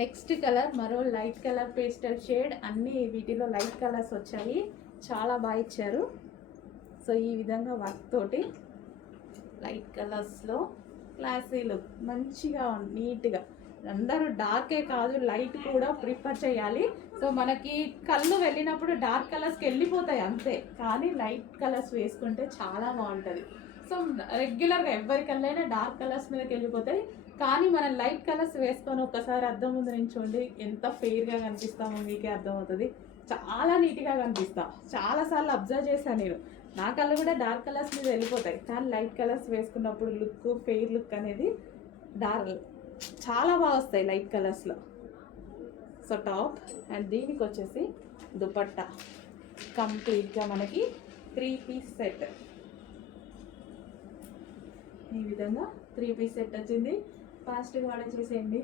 Next colour మరో light colour pastel shade, అన్ని వీటిలో లైట్ కలర్స్ వచ్చాయి, చాలా బాగా ఇచ్చారు. సో ఈ విధంగా వర్క్ తోటి లైట్ కలర్స్లో క్లాసీ లుక్, మంచిగా నీట్గా. అందరూ డార్కే కాదు లైట్ కూడా ప్రిఫర్ చేయాలి. సో మనకి కళ్ళు వెళ్ళినప్పుడు డార్క్ కలర్స్కి వెళ్ళిపోతాయి అంతే, కానీ లైట్ కలర్స్ వేసుకుంటే చాలా బాగుంటుంది. సో రెగ్యులర్గా ఎవరి కళ్ళైనా డార్క్ కలర్స్ మీదకి వెళ్ళిపోతాయి, కానీ మనం లైట్ కలర్స్ వేసుకొని ఒక్కసారి అద్దం ముందు నించోండి, ఎంత ఫెయిర్గా కనిపిస్తామో మీకే అర్థమవుతుంది. చాలా నీట్గా కనిపిస్తాం. చాలాసార్లు అబ్జర్వ్ చేశాను నేను, నా కళ్ళు కూడా డార్క్ కలర్స్ మీద వెళ్ళిపోతాయి, కానీ లైట్ కలర్స్ వేసుకున్నప్పుడు లుక్, ఫెయిర్ లుక్ అనేది చాలా బాగా వస్తాయి లైట్ కలర్స్లో. సో టాప్ అండ్ దీనికి వచ్చేసి దుపట్టా కంప్లీట్గా మనకి 3 పీస్ సెట్. ఈ విధంగా 3 పీస్ సెట్ వచ్చింది. ఫాస్ట్గా ఆర్డర్ చేసేయండి.